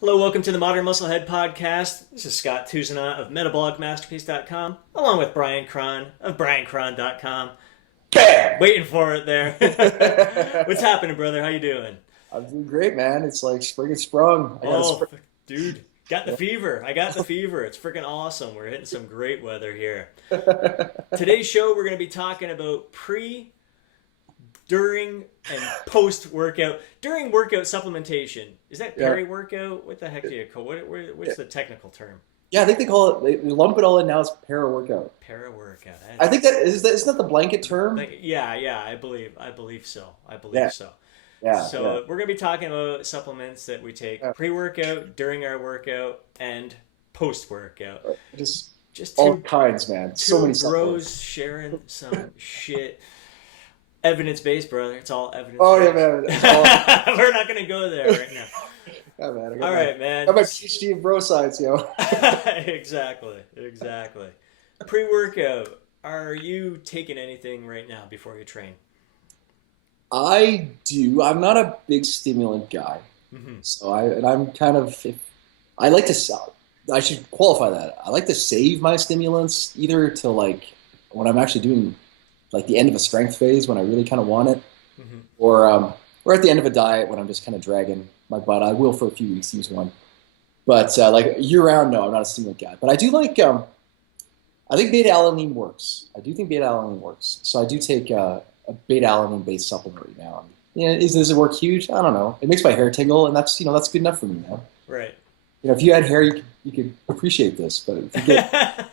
Hello, welcome to the Modern Musclehead Podcast. This is Scott Tousignant of MetabolicMasterpiece.com, along with Bryan Krahn of BryanKrahn.com. Bam! Waiting for it there. What's happening, brother? How you doing? I'm doing great, man. It's like spring has sprung. I got a Oh, spring. dude, got the fever. I got the fever. It's freaking awesome. We're hitting some great weather here. Today's show, we're going to be talking about during, and post-workout. During workout supplementation. Is that Yeah. peri-workout? What the heck do you call it? What's the technical term? Yeah, I think they call it, they lump it all in now as para workout. Para-workout. I think isn't that the blanket term? Yeah, I believe so. Yeah, So. yeah, yeah. So we're gonna be talking about supplements that we take Yeah. pre-workout, during our workout, and post-workout. Just Just all two kinds, man. So many supplements. bros sharing some shit. Evidence-based, brother. It's all Oh yeah, evidence-based. man. It's all, We're not gonna go there right now. yeah, man. All right, man. got my PhD in bro science, yo. Exactly. Pre-workout. Are you taking anything right now before you train? I do. I'm not a big stimulant guy, Mm-hmm. so I'm kind of. I like to. I should qualify that. I like to save my stimulants either to like when I'm actually doing like the end of a strength phase when I really kind of want it, Mm-hmm. or at the end of a diet when I'm just kind of dragging my butt. I will for a few weeks use one, but like year round, no, I'm not a stimulant guy. But I do like. I think beta alanine works. I do think beta alanine works. So I do take a beta alanine based supplement right now. Yeah, does it work huge? I don't know. It makes my hair tingle, and that's that's good enough for me, man. Right. If you had hair, you could appreciate this. But if you get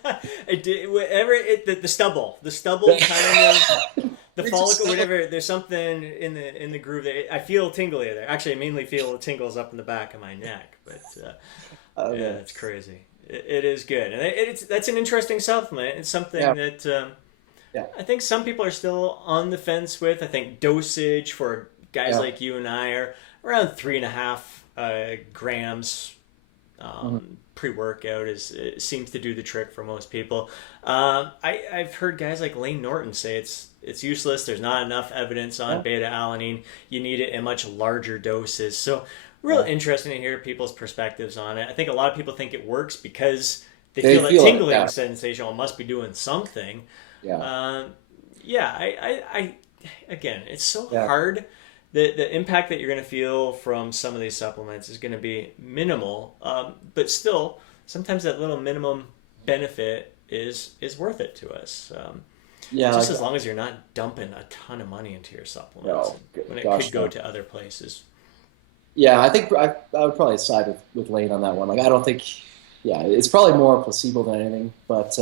It did, whatever the stubble kind of the It's follicle, just- whatever. There's something in the groove that I feel tingly there. Actually, I mainly feel the tingles up in the back of my neck, but yeah, it's crazy. It is good, and that's an interesting supplement. It's something yeah, that yeah, I think some people are still on the fence with. I think dosage for guys yeah. like you and I are around 3.5 grams Mhm. pre-workout it seems to do the trick for most people. I've heard guys like Lane Norton say it's useless. There's not enough evidence on Yeah, beta alanine. You need it in much larger doses. So real yeah. interesting to hear people's perspectives on it. I think a lot of people think it works because they They feel that feel it. tingling Yeah, sensation. Well, it must be doing something. yeah, Um, yeah, I again, it's so yeah, hard. The impact that you're going to feel from some of these supplements is going to be minimal, but still, sometimes that little minimum benefit is worth it to us. yeah. Just Like, as long as you're not dumping a ton of money into your supplements no, when it gosh, could go no. to other places. Yeah, I think I would probably side with Lane on that one. Like, I don't think. Yeah, it's probably more placebo than anything, but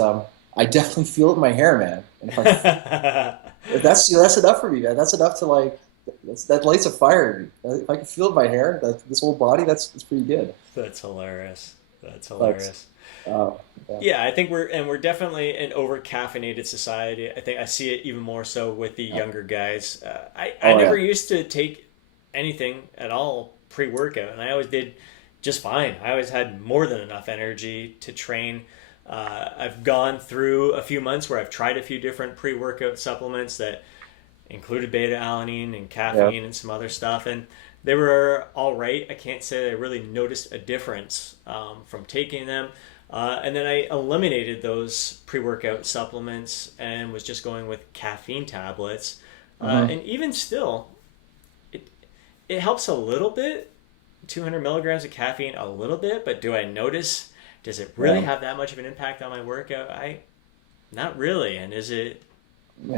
I definitely feel it in my hair, man. And if that's enough for me, man. That's enough to like. That lights a fire. If I can feel it in my hair, this whole body, that's pretty good. That's hilarious. That's But hilarious. uh, yeah, Yeah, I think we're definitely an over caffeinated society. I think I see it even more so with the yeah. younger guys. I Oh yeah, never used to take anything at all pre workout, and I always did just fine. I always had more than enough energy to train. I've gone through a few months where I've tried a few different pre workout supplements that included beta alanine and yeah. caffeine and some other stuff, and they were all right. I can't say that I really noticed a difference from taking them. And then I eliminated those pre-workout supplements and was just going with caffeine tablets. Hmm. And even still, it it helps a little bit. 200 milligrams of caffeine, a little bit, but do I notice? Does it really Yeah, have that much of an impact on my workout? Not really. And yeah,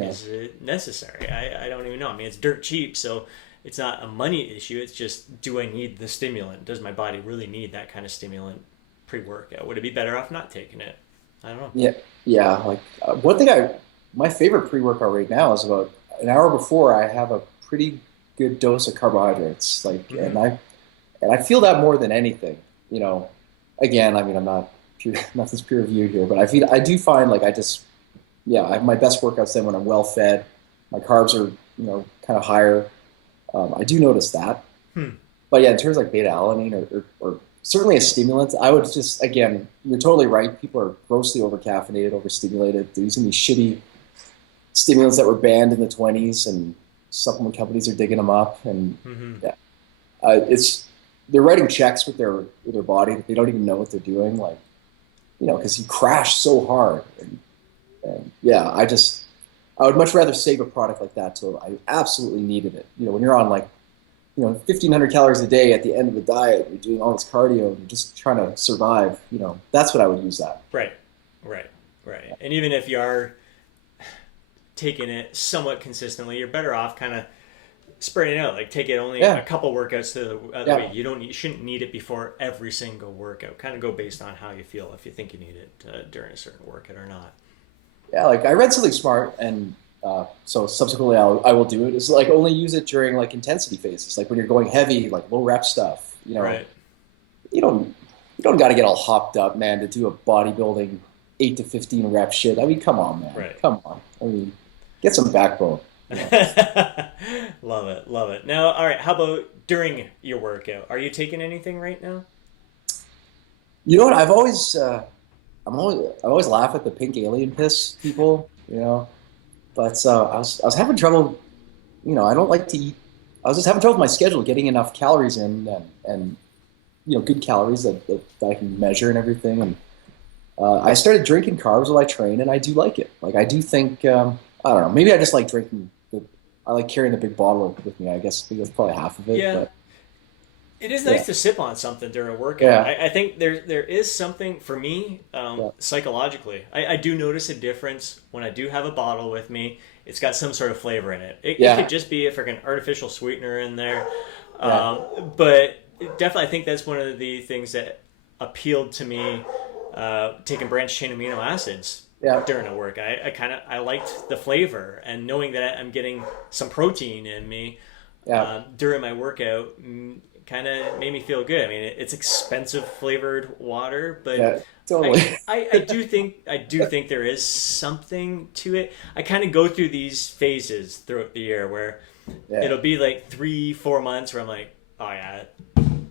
is it necessary? I don't even know. I mean, it's dirt cheap, so it's not a money issue. It's just, do I need the stimulant? Does my body really need that kind of stimulant pre-workout? Would it be better off not taking it? I don't know. yeah, yeah. Like one thing my favorite pre-workout right now is about an hour before I have a pretty good dose of carbohydrates. Like, Mm-hmm. and I feel that more than anything. You know, again, I mean, I'm not pure, nothing's peer reviewed here, but I do find like yeah, I have my best workouts then when I'm well fed. My carbs are, kind of higher. I do notice that. Hmm. But yeah, in terms of like beta alanine or certainly a stimulant, I would just, again, you're totally right. People are grossly over caffeinated, overstimulated. They're using these shitty stimulants that were banned in the 20s, and supplement companies are digging them up. And Mm-hmm. yeah, it's they're writing checks with their body that they don't even know what they're doing, like, because you crash so hard. And yeah, I would much rather save a product like that till I absolutely needed it. When you're on like 1,500 calories a day at the end of the diet, you're doing all this cardio, and you're just trying to survive. That's what I would use that. Right. And even if you are taking it somewhat consistently, you're better off kind of spreading it out. Like take it only a couple workouts to the week. You shouldn't need it before every single workout. Kind of go based on how you feel, if you think you need it during a certain workout or not. Yeah, like I read something smart, and so subsequently I will do it. Is like only use it during like intensity phases, like when you're going heavy, like low rep stuff. Right. You don't got to get all hopped up, man, to do a bodybuilding 8 to 15 rep shit. I mean, come on, man. Right. Come on. I mean, get some backbone. Love it. Now, all right. How about during your workout? Are you taking anything right now? You know what? I always laugh at the pink alien piss people. But I was having trouble. I don't like to eat. I was just having trouble with my schedule, getting enough calories in, and good calories that I can measure and everything. And I started drinking carbs while I train, and I do like it. Like I do think I don't know. Maybe I just like drinking. I like carrying the big bottle with me. I guess that's probably half of it. Yeah. But, it is nice to sip on something during a workout. Yeah. I think there is something for me psychologically. I do notice a difference when I do have a bottle with me. It's got some sort of flavor in it. It could just be a freaking artificial sweetener in there. But definitely I think that's one of the things that appealed to me taking branched chain amino acids during a work. I liked the flavor, and knowing that I'm getting some protein in me during my workout kind of made me feel good. I mean, it's expensive flavored water, but totally. I do think there is something to it. I kind of go through these phases throughout the year where it'll be like 3-4 months where I'm like, oh yeah,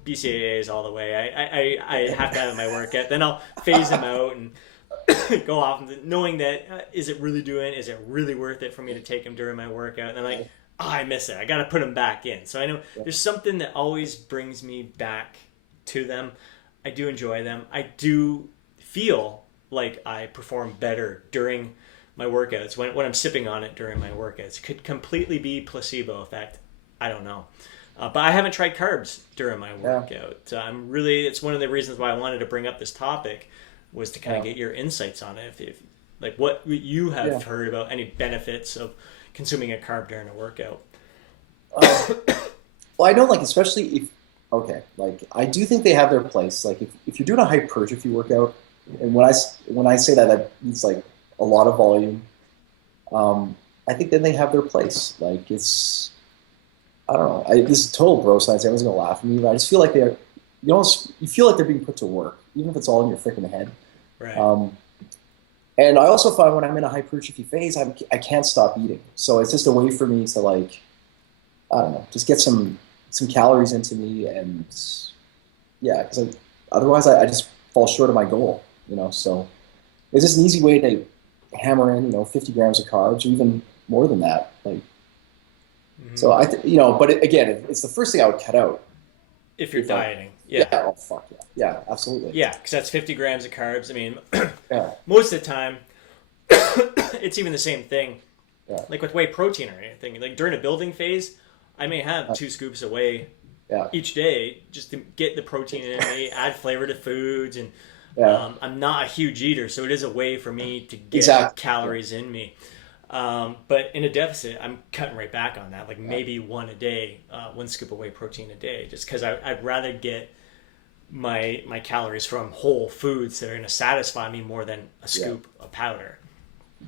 BCAAs all the way. I have to have my workout. Then I'll phase them out and go off, knowing that is it really worth it for me to take them during my workout? And I'm like, I miss it. I got to put them back in. So I know there's something that always brings me back to them. I do enjoy them. I do feel like I perform better during my workouts when I'm sipping on it during my workouts. It could completely be placebo effect. I don't know. But I haven't tried carbs during my workout. It's one of the reasons why I wanted to bring up this topic was to kind of get your insights on it. If like what you have heard about any benefits of consuming a carb during a workout. Well, I know, like, especially like I do think they have their place. Like if you're doing a hypertrophy workout, and when I say that means like a lot of volume, I think then they have their place. Like I don't know. This is total bro science. Everyone's gonna laugh at me, but I just feel like you feel like they're being put to work, even if it's all in your freaking head. Right. And I also find when I'm in a hypertrophy phase, I can't stop eating. So it's just a way for me to, like, I don't know, just get some calories into me, and because otherwise I just fall short of my goal. So it's just an easy way to hammer in 50 grams of carbs, or even more than that. Like. So but again, it's the first thing I would cut out if you're dieting. Oh fuck yeah, absolutely. Yeah, because that's 50 grams of carbs. I mean, most of the time, it's even the same thing. Yeah. Like with whey protein or anything. Like during a building phase, I may have 2 scoops of whey each day just to get the protein in me, add flavor to foods, and I'm not a huge eater, so it is a way for me to get calories in me. But in a deficit, I'm cutting right back on that, like maybe 1 scoop of whey protein a day, just because I'd rather get my calories from whole foods that are going to satisfy me more than a scoop of powder.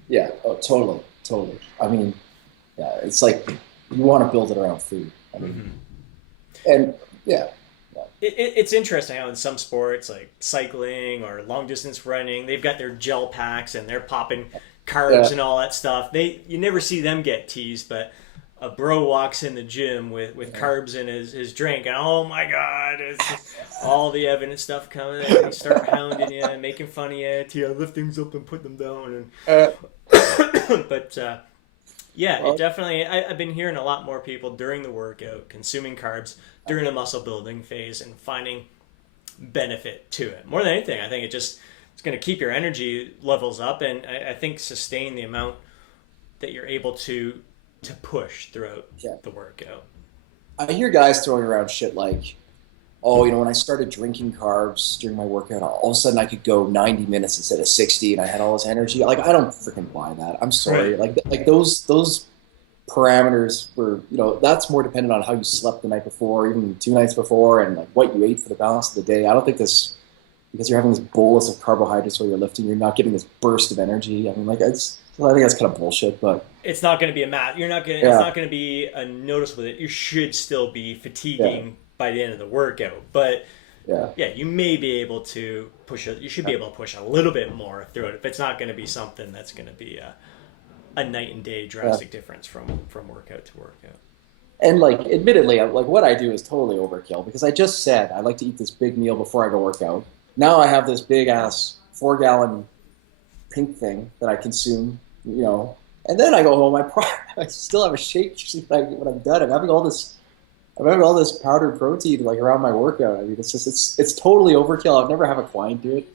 Yeah, totally. I mean, it's like you want to build it around food. I mean, and It's interesting how in some sports like cycling or long distance running, they've got their gel packs and they're popping carbs and all that stuff. You never see them get teased, but a bro walks in the gym with carbs in his drink, and oh my god, it's all the evidence stuff coming in. They start hounding you and making fun of you. Lift things up and put them down. But Yeah, it Well, definitely. I've been hearing a lot more people during the workout consuming carbs during the muscle building phase and finding benefit to it. More than anything, I think it's going to keep your energy levels up, and I think sustain the amount that you're able to push throughout yeah. the workout. I hear guys throwing around shit like, oh, when I started drinking carbs during my workout, all of a sudden I could go 90 minutes instead of 60 and I had all this energy. Like, I don't freaking buy that. I'm Right. sorry. Like those parameters were, that's more dependent on how you slept the night before, even 2 nights before, and like what you ate for the balance of the day. I don't think this, because you're having this bolus of carbohydrates while you're lifting, you're not getting this burst of energy. I mean, like, I think that's kind of bullshit, but It's not going to be a mat. You're not going. It's yeah, not going to be a noticeable. You should still be yeah, fatiguing by the end of the workout, but yeah. yeah, you may be able to push it. You should be able to push a little bit more through it. If it's not going to be something that's going to be a night and day Yeah. drastic difference from workout to workout. And like, admittedly, like what I do is totally overkill because I just said I like to eat this big meal before I go work out. Now I have this big ass 4 gallon pink thing that I consume, and then I go home. I still have a shake usually when I'm done. I'm having all this powdered protein like around my workout. I mean, it's totally overkill. I've never have a client do it,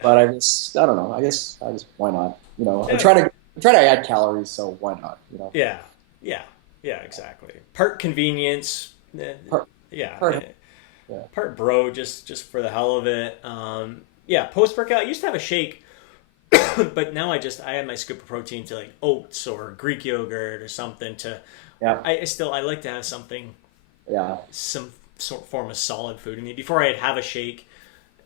but I don't know. I just why not? Yeah, I'm trying to add calories, so why not? yeah, yeah, yeah, exactly. Part convenience, Part, yeah, part, yeah, part bro, just for the hell of it. Yeah, post workout, I used to have a shake, but now I add my scoop of protein to like oats or Greek yogurt or something to. yeah, I like to have something, yeah. some sort of form of solid food in me before I'd have a shake,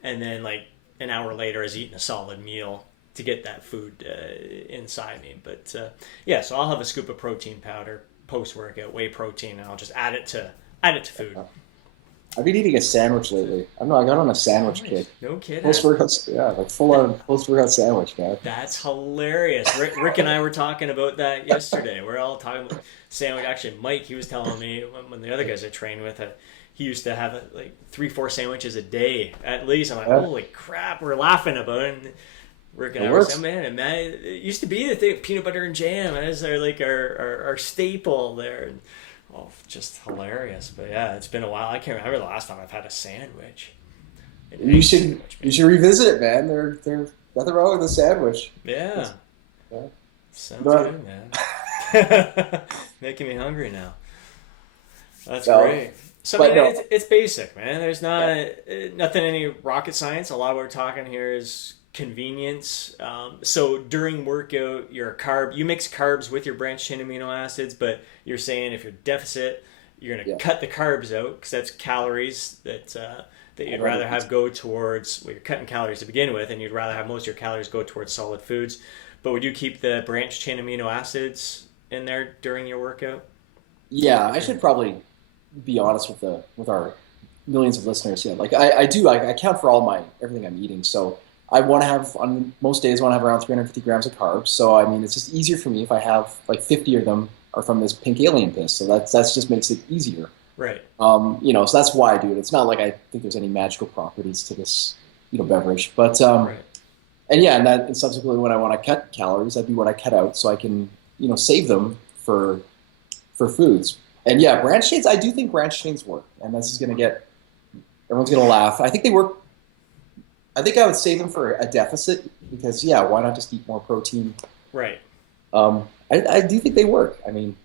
and then like an hour later I was eating a solid meal to get that food inside me. But yeah, so I'll have a scoop of protein powder post workout, whey protein, and I'll just add it to food. I've been eating a sandwich lately. I don't know. I got on a sandwich kick. No kidding. Post workout, yeah, like full on post workout sandwich, man. That's hilarious. Rick and I were talking about that yesterday. We're all talking about sandwich. Actually, Mike, he was telling me when the other guys I trained with, he used to have like 3-4 sandwiches a day at least. I'm like, Yeah, holy crap, we're laughing about it. And Rick and it I were works. saying, man, it used to be the thing, peanut butter and jam as our staple there. And, oh, just hilarious. But yeah, it's been a while. I can't remember the last time I've had a sandwich. An You egg should sandwich, you maybe. should revisit it, man. They're nothing wrong with a sandwich. Yeah. Yeah. Sounds But, good, man. Making me hungry now. That's no, great. So I but mean, no. it's basic, man. There's Yeah. nothing any rocket science. A lot of what we're talking here is convenience. So during workout, you mix carbs with your branched chain amino acids, but you're saying if you're deficit, you're gonna Yeah. cut the carbs out because that's calories that I'd you'd rather rather eat. have go towards. Well, you're cutting calories to begin with, and you'd rather have most of your calories go towards solid foods. But would you keep the branched chain amino acids in there during your workout? Yeah, I should probably be honest with our millions of listeners here. Like I do, I count for all my everything I'm eating. So I want to have on most days I want to have around 350 grams of carbs. So I mean, it's just easier for me if I have like 50 of them are from this pink alien piss. So that's just makes it easier. Right. So that's why I do it. It's not like I think there's any magical properties to this, beverage. But Right. and yeah, and subsequently when I want to cut calories, that'd be what I cut out so I can, save them for foods. And yeah, branch chains, I do think branch chains work. And this is going to get, everyone's going to laugh. I think they work. I think I would save them for a deficit because, yeah, why not just eat more protein? Right. I do think they work. I mean,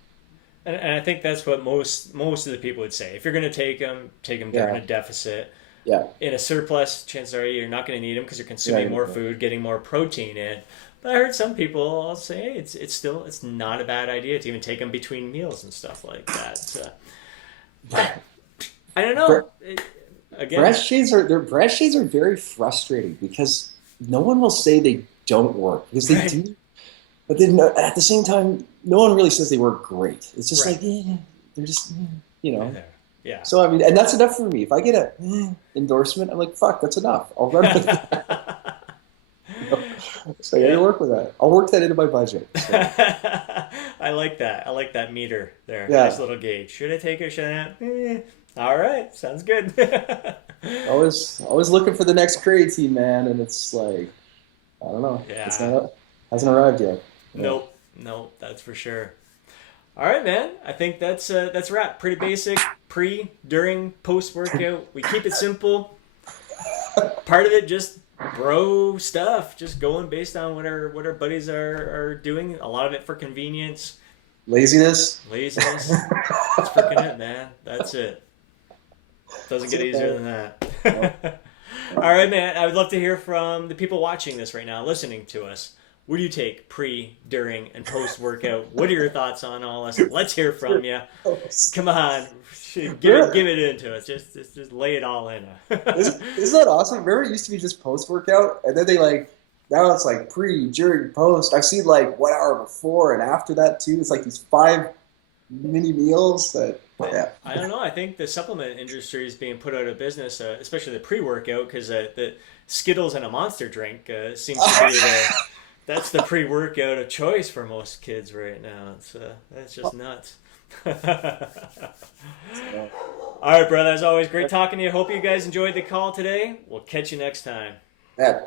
And I think that's what most of the people would say. If you're going to take them during yeah, a deficit. yeah, In a surplus, chances are you're not going to need them because you're yeah, consuming more food, getting more protein in. But I heard some people say, hey, it's not a bad idea to even take them between meals and stuff like that. So, I don't Br- know. Again, branch chains are very frustrating because no one will say they don't work because they right, do. But then at the same time, no one really says they work great. It's just right, like, they're just, they're there. Yeah. So I mean, and that's enough for me. If I get a endorsement, I'm like, fuck, that's enough. I'll run with that. So yeah, you Yeah. work with that. I'll work that into my budget. So I like that. I like that meter there. Nice yeah, little gauge. Should I take it? Should I not? All right. Sounds good. always looking for the next creatine, man, and it's like, I don't know, it's Yeah. not hasn't arrived yet. Yeah. Nope. Nope. That's for sure. All right, man. I think that's a wrap. Pretty basic. Pre, during, post workout. We keep it simple. Part of it just bro stuff. Just going based on what our buddies are doing. A lot of it for convenience. Laziness. Laziness. That's freaking it, man. That's it. Doesn't get easier than that. All right, man. I would love to hear from the people watching this right now, listening to us. What do you take pre, during, and post workout? What are your thoughts on all this? Let's hear from you. Come on, give it into us. Just lay it all in. Isn't that awesome? Remember, it used to be just post workout, and then now it's like pre, during, post. I've seen like 1 hour before and after that too. It's like these 5 mini meals that. Yeah. I don't know. I think the supplement industry is being put out of business, especially the pre-workout, because the Skittles and a Monster drink seems to be that's the pre-workout of choice for most kids right now. That's just nuts. All right, brother. As always, great talking to you. Hope you guys enjoyed the call today. We'll catch you next time. Yeah.